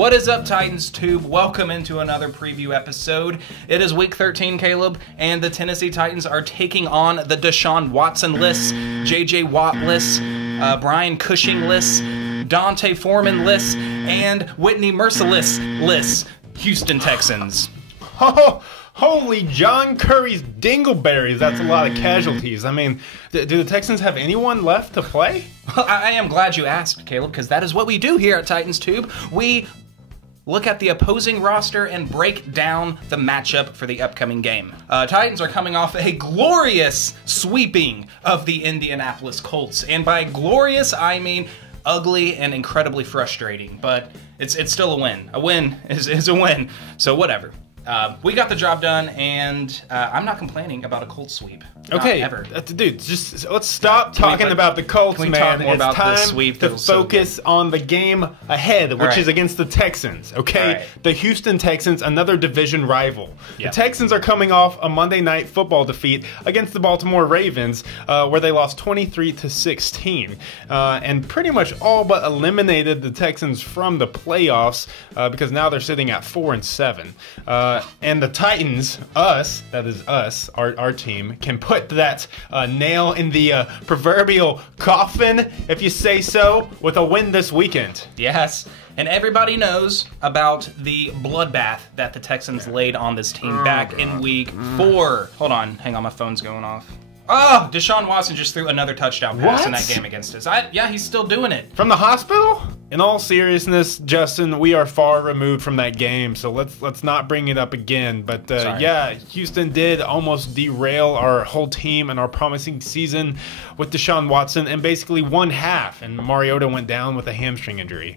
What is up, Titans Tube? Welcome into another preview episode. It is week 13, Caleb, and the Tennessee Titans are taking on the Deshaun Watson-less, J.J. Watt-less, Brian Cushing-less, Dante Foreman-less, and Whitney Merciless-less Houston Texans. Oh, holy John Curry's dingleberries. That's a lot of casualties. I mean, do the Texans have anyone left to play? Well, I am glad you asked, Caleb, because that is what we do here at Titans Tube. We look at the opposing roster and break down the matchup for the upcoming game. Titans are coming off a glorious sweeping of the Indianapolis Colts. And by glorious, I mean ugly and incredibly frustrating. But it's still a win. A win is a win. So whatever. We got the job done, and I'm not complaining about a Colts sweep. Okay, ever. Dude, just let's stop talking about the Colts, man. It's time to focus on the game ahead, which is against the Texans, okay? The Houston Texans, another division rival. Yep. The Texans are coming off a Monday Night Football defeat against the Baltimore Ravens, where they lost 23-16, and pretty much all but eliminated the Texans from the playoffs, because now they're sitting at 4-7. And the Titans, that is us, our team, can put that nail in the proverbial coffin, if you say so, with a win this weekend. Yes, and everybody knows about the bloodbath that the Texans laid on this team back in week 4. Hold on, hang on, my phone's going off. Oh, Deshaun Watson just threw another touchdown pass in that game against us. Yeah, he's still doing it. From the hospital? In all seriousness, Justin, we are far removed from that game, so let's not bring it up again. But yeah, Houston did almost derail our whole team and our promising season with Deshaun Watson in basically one half, and Mariota went down with a hamstring injury.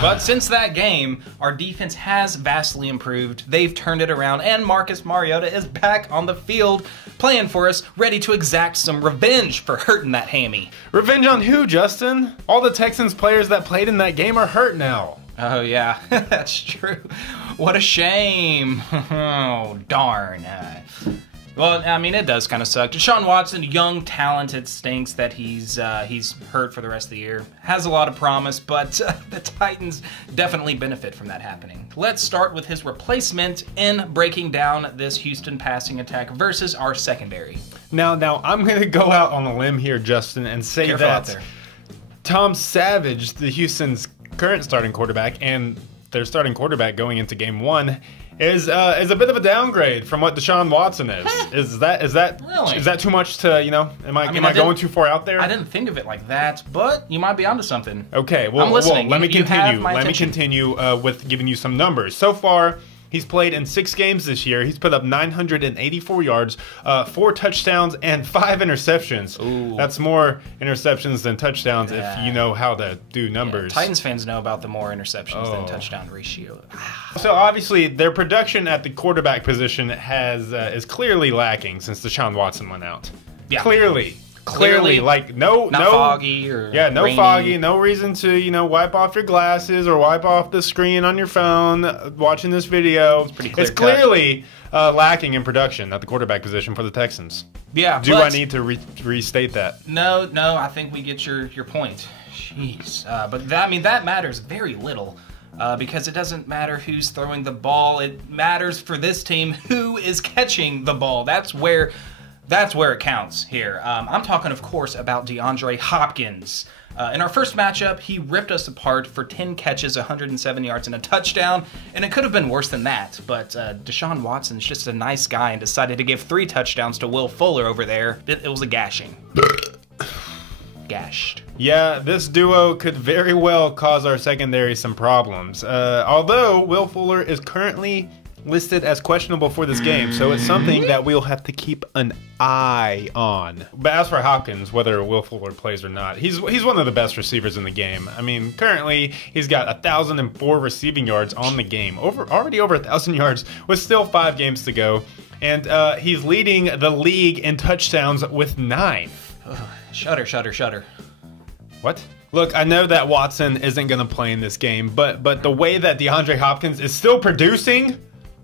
But since that game, our defense has vastly improved. They've turned it around, and Marcus Mariota is back on the field playing for us, ready to exact some revenge for hurting that hammy. Revenge on who, Justin? All the Texans players that played in that game are hurt now. Oh, yeah, that's true. What a shame. Oh, darn. Well, I mean, it does kind of suck. Deshaun Watson, young, talented, stinks that he's hurt for the rest of the year. Has a lot of promise, but the Titans definitely benefit from that happening. Let's start with his replacement in breaking down this Houston passing attack versus our secondary. Now, I'm going to go out on a limb here, Justin, and say that Tom Savage, the Houston's current starting quarterback, and their starting quarterback going into game 1, is a bit of a downgrade from what Deshaun Watson is. Is that too much to, you know? Am I going too far out there? I didn't think of it like that, but you might be onto something. Okay, well, I'm listening. Let me continue with giving you some numbers. So far, he's played in 6 games this year. He's put up 984 yards, 4 touchdowns, and 5 interceptions. Ooh. That's more interceptions than touchdowns if you know how to do numbers. Yeah, Titans fans know about the more interceptions than touchdown ratio. So obviously, their production at the quarterback position is clearly lacking since Deshaun Watson went out. Yeah. Clearly, like no foggy or rainy. Foggy, no reason to wipe off your glasses or wipe off the screen on your phone watching this video. It's clearly lacking in production at the quarterback position for the Texans. Yeah. Do I need to restate that? No, I think we get your point. Jeez, but that matters very little. Because it doesn't matter who's throwing the ball. It matters for this team who is catching the ball. That's where it counts here. I'm talking, of course, about DeAndre Hopkins. In our first matchup, he ripped us apart for 10 catches, 107 yards, and a touchdown, and it could have been worse than that, but Deshaun Watson's just a nice guy and decided to give 3 touchdowns to Will Fuller over there. It was a gashing. Gashed. Yeah, this duo could very well cause our secondary some problems. Although Will Fuller is currently listed as questionable for this game, so it's something that we'll have to keep an eye on. But as for Hopkins, whether Will Fuller plays or not, he's one of the best receivers in the game. I mean, currently he's got 1,004 receiving yards on the game, already over 1,000 yards with still 5 games to go, and he's leading the league in touchdowns with 9. Shudder. What? Look, I know that Watson isn't going to play in this game, but the way that DeAndre Hopkins is still producing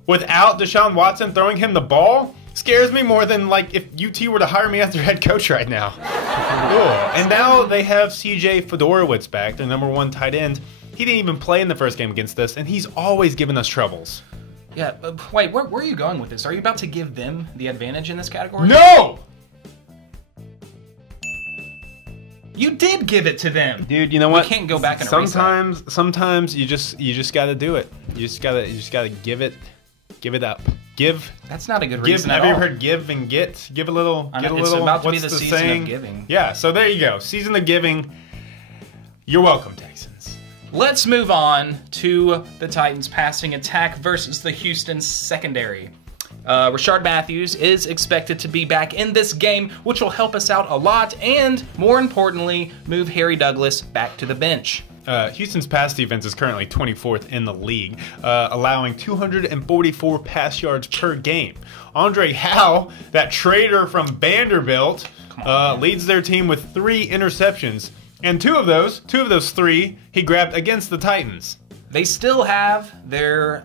without Deshaun Watson throwing him the ball scares me more than like if UT were to hire me as their head coach right now. Cool. And now they have CJ Fedorowicz back, their #1 tight end. He didn't even play in the first game against us, and he's always given us troubles. Yeah, wait, where are you going with this? Are you about to give them the advantage in this category? No! You did give it to them, dude. You know what? You can't go back and sometimes you just got to do it. You just gotta give it up. Give. That's not a good reason at all. Have you ever heard give and get? Give a little. Get a little. It's about to be the season saying? Of giving. Yeah. So there you go. Season of giving. You're welcome, Texans. Let's move on to the Titans passing attack versus the Houston secondary. Rashard Matthews is expected to be back in this game, which will help us out a lot and, more importantly, move Harry Douglas back to the bench. Houston's pass defense is currently 24th in the league, allowing 244 pass yards per game. Andre Howe, that traitor from Vanderbilt, leads their team with 3 interceptions, and two of those 3 he grabbed against the Titans. They still have their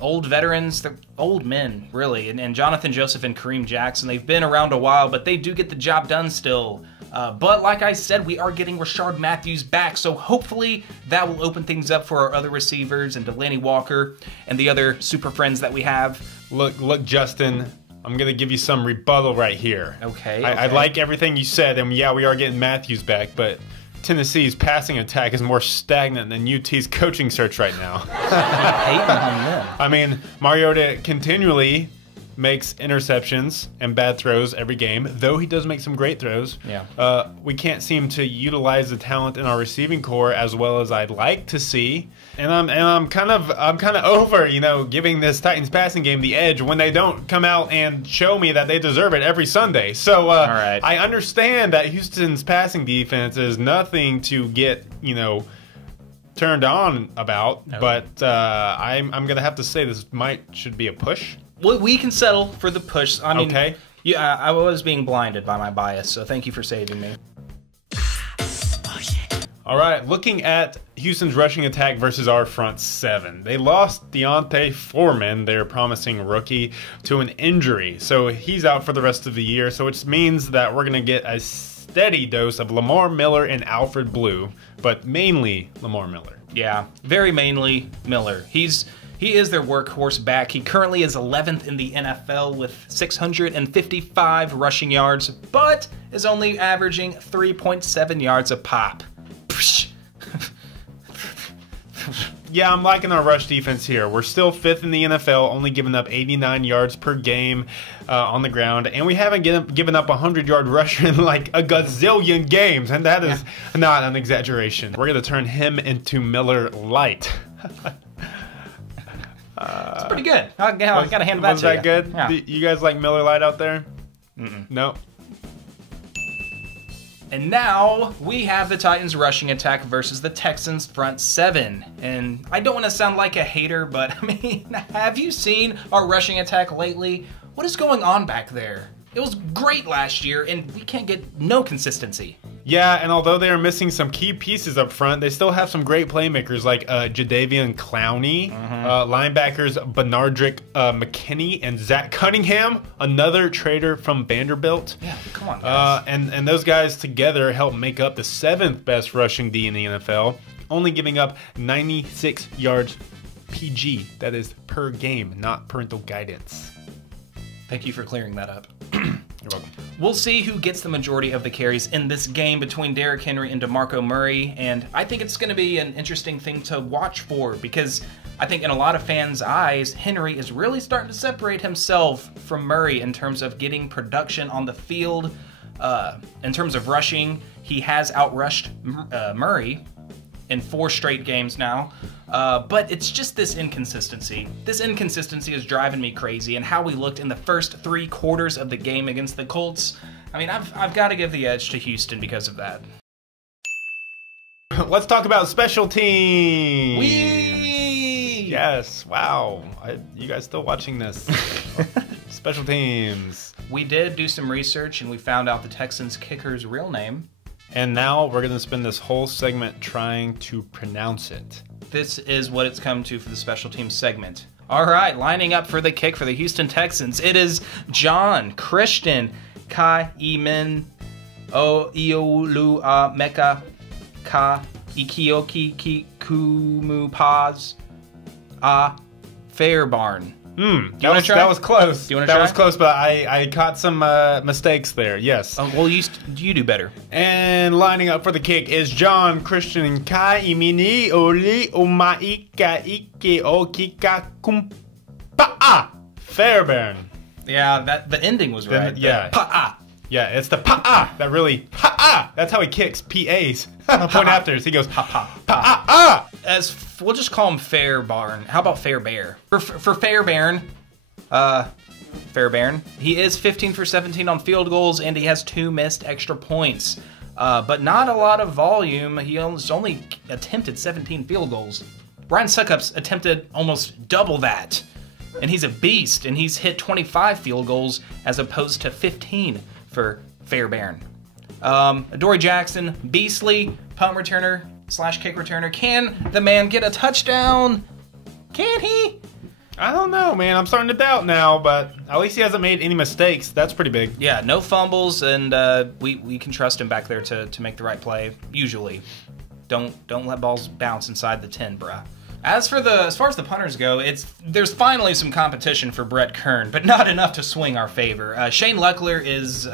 old veterans, they're old men, really, and Jonathan Joseph and Kareem Jackson. They've been around a while, but they do get the job done still. But like I said, we are getting Rashard Matthews back, so hopefully that will open things up for our other receivers and Delaney Walker and the other super friends that we have. Look, Justin, I'm going to give you some rebuttal right here. Okay. I like everything you said, and yeah, we are getting Matthews back, but Tennessee's passing attack is more stagnant than UT's coaching search right now. I mean, Mariota continually makes interceptions and bad throws every game, though he does make some great throws. Yeah. We can't seem to utilize the talent in our receiving core as well as I'd like to see. And I'm kind of over, giving this Titans passing game the edge when they don't come out and show me that they deserve it every Sunday. So all right. I understand that Houston's passing defense is nothing to get, turned on about, but I'm going to have to say this should be a push. Well, we can settle for the push. I mean, okay. Yeah, I was being blinded by my bias, so thank you for saving me. All right, looking at Houston's rushing attack versus our front 7. They lost Deontay Foreman, their promising rookie, to an injury. So he's out for the rest of the year, so which means that we're going to get a steady dose of Lamar Miller and Alfred Blue, but mainly Lamar Miller. Yeah, very mainly Miller. He is their workhorse back. He currently is 11th in the NFL with 655 rushing yards, but is only averaging 3.7 yards a pop. Yeah, I'm liking our rush defense here. We're still 5th in the NFL, only giving up 89 yards per game on the ground, and we haven't given up a 100-yard rusher in like a gazillion games, and that is not an exaggeration. We're going to turn him into Miller Light. It's pretty good. I got to hand that to you. Was that good? Yeah. You guys like Miller Lite out there? No. And now we have the Titans rushing attack versus the Texans front 7. And I don't want to sound like a hater, but I mean, have you seen our rushing attack lately? What is going on back there? It was great last year, and we can't get no consistency. Yeah, and although they are missing some key pieces up front, they still have some great playmakers like Jadeveon Clowney, linebackers Benardrick McKinney, and Zach Cunningham, another trader from Vanderbilt. Yeah, come on, guys. And those guys together help make up the 7th best rushing D in the NFL, only giving up 96 yards PG. That is per game, not parental guidance. Thank you for clearing that up. You're welcome. We'll see who gets the majority of the carries in this game between Derrick Henry and DeMarco Murray, and I think it's going to be an interesting thing to watch for because I think in a lot of fans' eyes, Henry is really starting to separate himself from Murray in terms of getting production on the field. In terms of rushing, he has outrushed Murray in 4 straight games now. But it's just this inconsistency. This inconsistency is driving me crazy, and how we looked in the first 3 quarters of the game against the Colts. I mean, I've got to give the edge to Houston because of that. Let's talk about special teams. Whee! Yes, wow. You guys still watching this? Special teams. We did do some research, and we found out the Texans kicker's real name. And now we're going to spend this whole segment trying to pronounce it. This is what it's come to for the special teams segment. All right, lining up for the kick for the Houston Texans, it is John Christian Ka-Imen O-Iolu-A-Meka Ka-Ikioki Kumupaz Fairbairn. That was close. Do you want to try? That was close, but I caught some mistakes there. Yes. Oh, well, you do better. And lining up for the kick is John Christian Kai Imini Oli Omaika Ike Okika Kumpa'a Fairbairn. Yeah, the ending was right. Yeah. Pa'a. Yeah, it's the pa'a that really pa'a. That's how he kicks. PAs. Point afters. He goes pa'a. Pa'a. As we'll just call him Fairbairn. How about Fairbear? For Fairbairn, he is 15 for 17 on field goals, and he has 2 missed extra points. But not a lot of volume. He only attempted 17 field goals. Ryan Succop's attempted almost double that. And he's a beast, and he's hit 25 field goals as opposed to 15 for Fairbairn. Adoree Jackson, beastly punt returner / kick returner. Can the man get a touchdown? Can he? I don't know, man. I'm starting to doubt now, but at least he hasn't made any mistakes. That's pretty big. Yeah, no fumbles, and we can trust him back there to make the right play. Usually, don't let balls bounce inside the 10, bruh. As far as the punters go, there's finally some competition for Brett Kern, but not enough to swing our favor. Shane Leckler is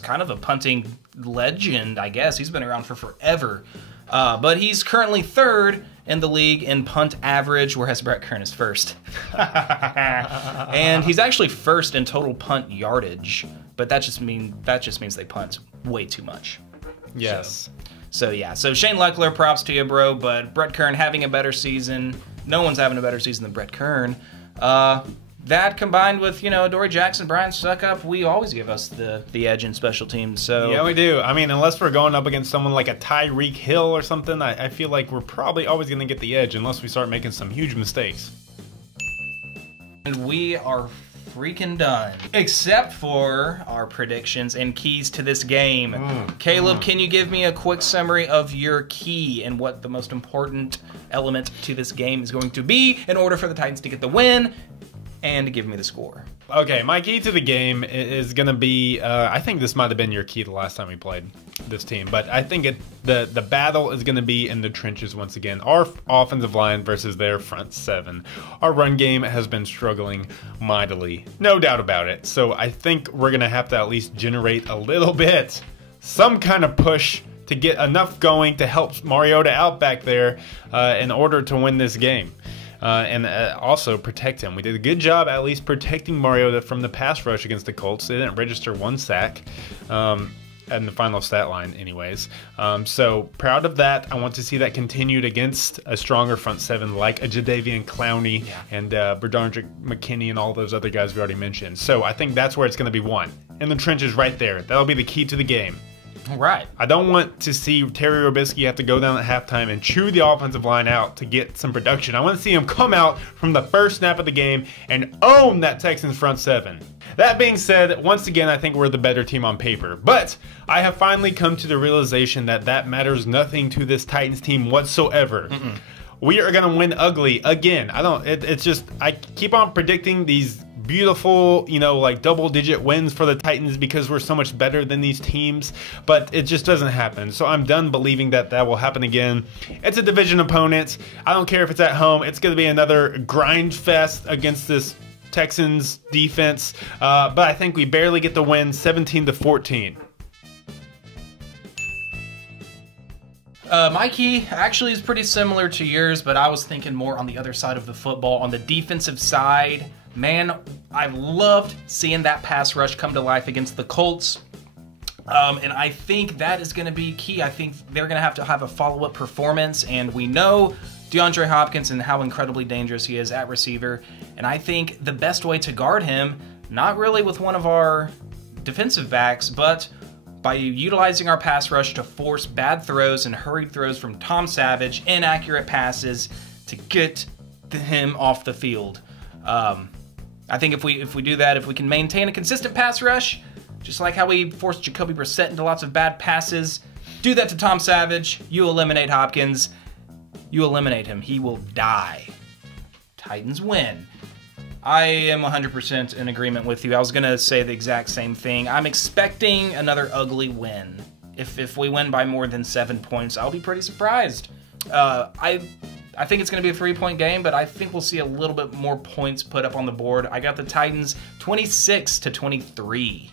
kind of a punting legend, I guess. He's been around for forever. But he's currently 3rd in the league in punt average, whereas Brett Kern is 1st. And he's actually 1st in total punt yardage, but that just means they punt way too much. Yes. So Shane Leckler, props to you, bro, but Brett Kern having a better season. No one's having a better season than Brett Kern. That combined with, Adoree Jackson, Brian Succop, we always give us the edge in special teams. So yeah, we do. I mean, unless we're going up against someone like a Tyreek Hill or something, I feel like we're probably always going to get the edge unless we start making some huge mistakes. And we are freaking done. Except for our predictions and keys to this game. Caleb, can you give me a quick summary of your key and what the most important element to this game is going to be in order for the Titans to get the win? And to give me the score. Okay, my key to the game is going to be, I think this might have been your key the last time we played this team, but I think the battle is going to be in the trenches once again. Our offensive line versus their front 7. Our run game has been struggling mightily, no doubt about it. So I think we're going to have to at least generate a little bit, some kind of push to get enough going to help Mariota out back there in order to win this game. And also protect him. We did a good job at least protecting Mariota from the pass rush against the Colts. They didn't register 1 sack in the final stat line anyways. So proud of that. I want to see that continued against a stronger front 7 like a Jadeveon Clowney and Berdardrick McKinney and all those other guys we already mentioned. So I think that's where it's going to be won. In the trenches right there. That'll be the key to the game. All right. I don't want to see Terry Robisky have to go down at halftime and chew the offensive line out to get some production. I want to see him come out from the first snap of the game and own that Texans front 7. That being said, once again, I think we're the better team on paper. But I have finally come to the realization that matters nothing to this Titans team whatsoever. We are going to win ugly again. It's just, I keep on predicting these beautiful, like double-digit wins for the Titans because we're so much better than these teams, but it just doesn't happen. So I'm done believing that will happen again. It's a division opponent. I don't care if it's at home. It's going to be another grind fest against this Texans defense, but I think we barely get the win, 17-14. My key actually is pretty similar to yours, but I was thinking more on the other side of the football, on the defensive side. Man, I loved seeing that pass rush come to life against the Colts. And I think that is going to be key. I think they're going to have a follow-up performance, and we know DeAndre Hopkins and how incredibly dangerous he is at receiver. And I think the best way to guard him, not really with one of our defensive backs, but by utilizing our pass rush to force bad throws and hurried throws from Tom Savage, inaccurate passes to get him off the field. I think if we do that, if we can maintain a consistent pass rush, just like how we forced Jacoby Brissett into lots of bad passes, do that to Tom Savage, you eliminate Hopkins, you eliminate him, he will die. Titans win. I am 100% in agreement with you. I was going to say the exact same thing. I'm expecting another ugly win. If we win by more than 7 points, I'll be pretty surprised. I think it's going to be a 3-point game, but I think we'll see a little bit more points put up on the board. I got the Titans 26-23.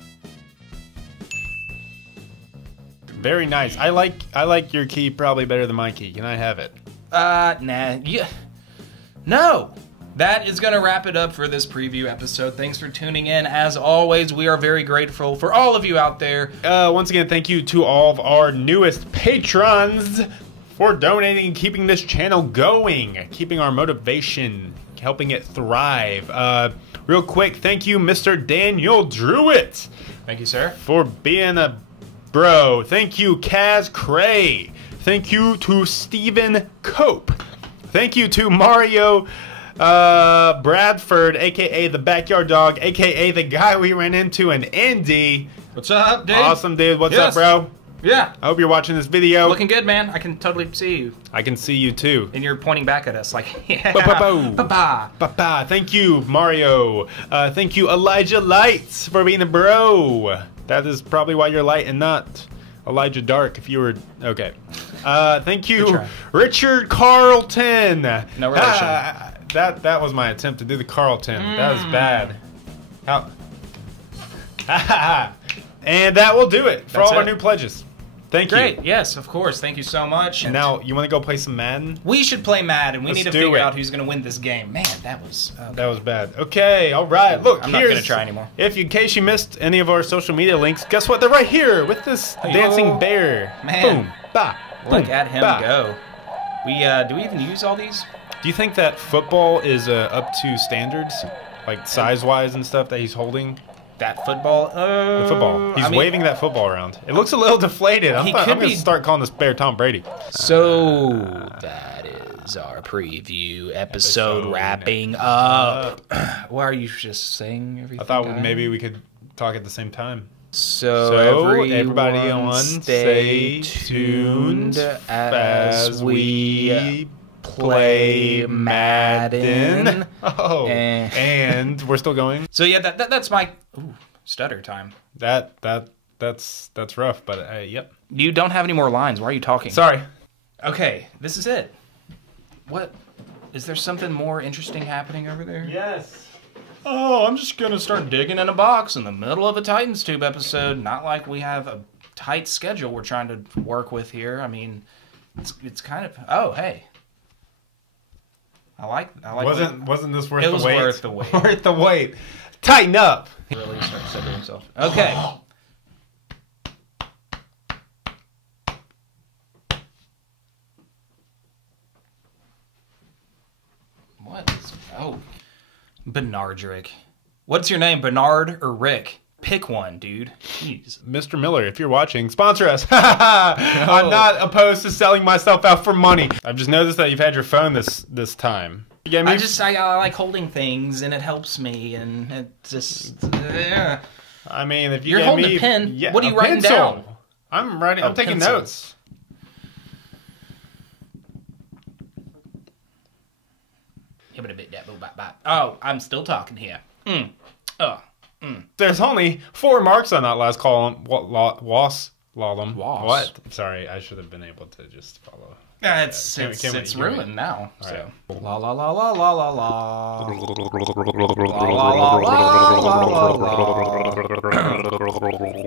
Very nice. I like your key probably better than my key. Can I have it? Nah. Yeah. No. That is going to wrap it up for this preview episode. Thanks for tuning in. As always, we are very grateful for all of you out there. Once again, thank you to all of our newest patrons for donating and keeping this channel going, keeping our motivation, helping it thrive. Real quick, thank you, Mr. Daniel Druitt. Thank you, sir. For being a bro. Thank you, Kaz Cray. Thank you to Stephen Cope. Thank you to Mario Bradford, a.k.a. the Backyard Dog, a.k.a. the guy we ran into in Indy. What's up, dude? Awesome, dude. What's up, bro? Yeah. I hope you're watching this video. Looking good, man. I can totally see you. I can see you, too. And you're pointing back at us like, yeah. Ba-ba-ba. Ba-ba. Thank you, Mario. Thank you, Elijah Lights, for being a bro. That is probably why you're light and not Elijah Dark if you were... Okay. Thank you, Richard Carlton. No relation. That was my attempt to do the Carlton. That was bad. And that will do it for all our new pledges. Thank you. Great. Yes, of course. Thank you so much. And now, you want to go play some Madden? We should play Madden. We need to figure out who's going to win this game. Man, that was... That was bad. Okay, all right. Look, I'm not going to try anymore. In case you missed any of our social media links, guess what? They're right here with this dancing bear. Man. Boom. Bah. Look at him go. Do we even use all these? Do you think that football is up to standards? Like size-wise and stuff that he's holding? That football? The football. He's waving that football around. It looks a little deflated. I'm going to start calling this bear Tom Brady. So, that is our preview episode wrapping up. Why are you just saying everything? I thought maybe we could talk at the same time. So everybody on, stay tuned as we play Madden. Oh, and we're still going. So yeah, that's my stutter time. That's rough, but yep. You don't have any more lines. Why are you talking? Sorry. Okay, this is it. What? Is there something more interesting happening over there? Yes. Oh, I'm just gonna start digging in a box in the middle of a Titans Tube episode. Not like we have a tight schedule we're trying to work with here. I mean, it's kind of. Oh, hey. I like. Wasn't this worth the wait? It was worth the wait. Worth the wait. Tighten up. Really start to say to himself. Okay. What is... Oh. Bernardrick. What's your name, Bernard or Rick? Pick one, dude. Jeez. Mr. Miller, if you're watching, sponsor us. I'm not opposed to selling myself out for money. I've just noticed that you've had your phone this time. You get me? I like holding things, and it helps me, and it just... I mean, if you're holding a pen, yeah, what are you writing down? I'm writing. I'm taking notes. Oh, I'm still talking here. There's only 4 marks on that last column. What? Sorry, I should have been able to just follow. It's ruined now. So. La la la la la la la. La la la.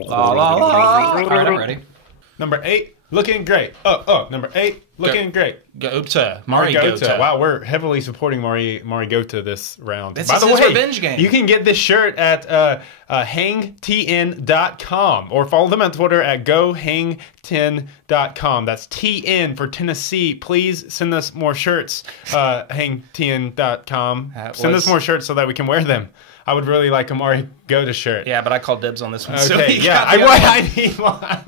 All right, I'm ready. Number 8, looking great. Number 8, looking great. Gota. Marigota. Wow, we're heavily supporting Marigota this round. By the way, revenge game. You can get this shirt at hangtn.com or follow them on Twitter at gohang10.com. That's TN for Tennessee. Please send us more shirts. Hangtn.com. Send us more shirts so that we can wear them. I would really like a Marigota shirt. Yeah, but I called dibs on this one. Okay, so yeah, I need one.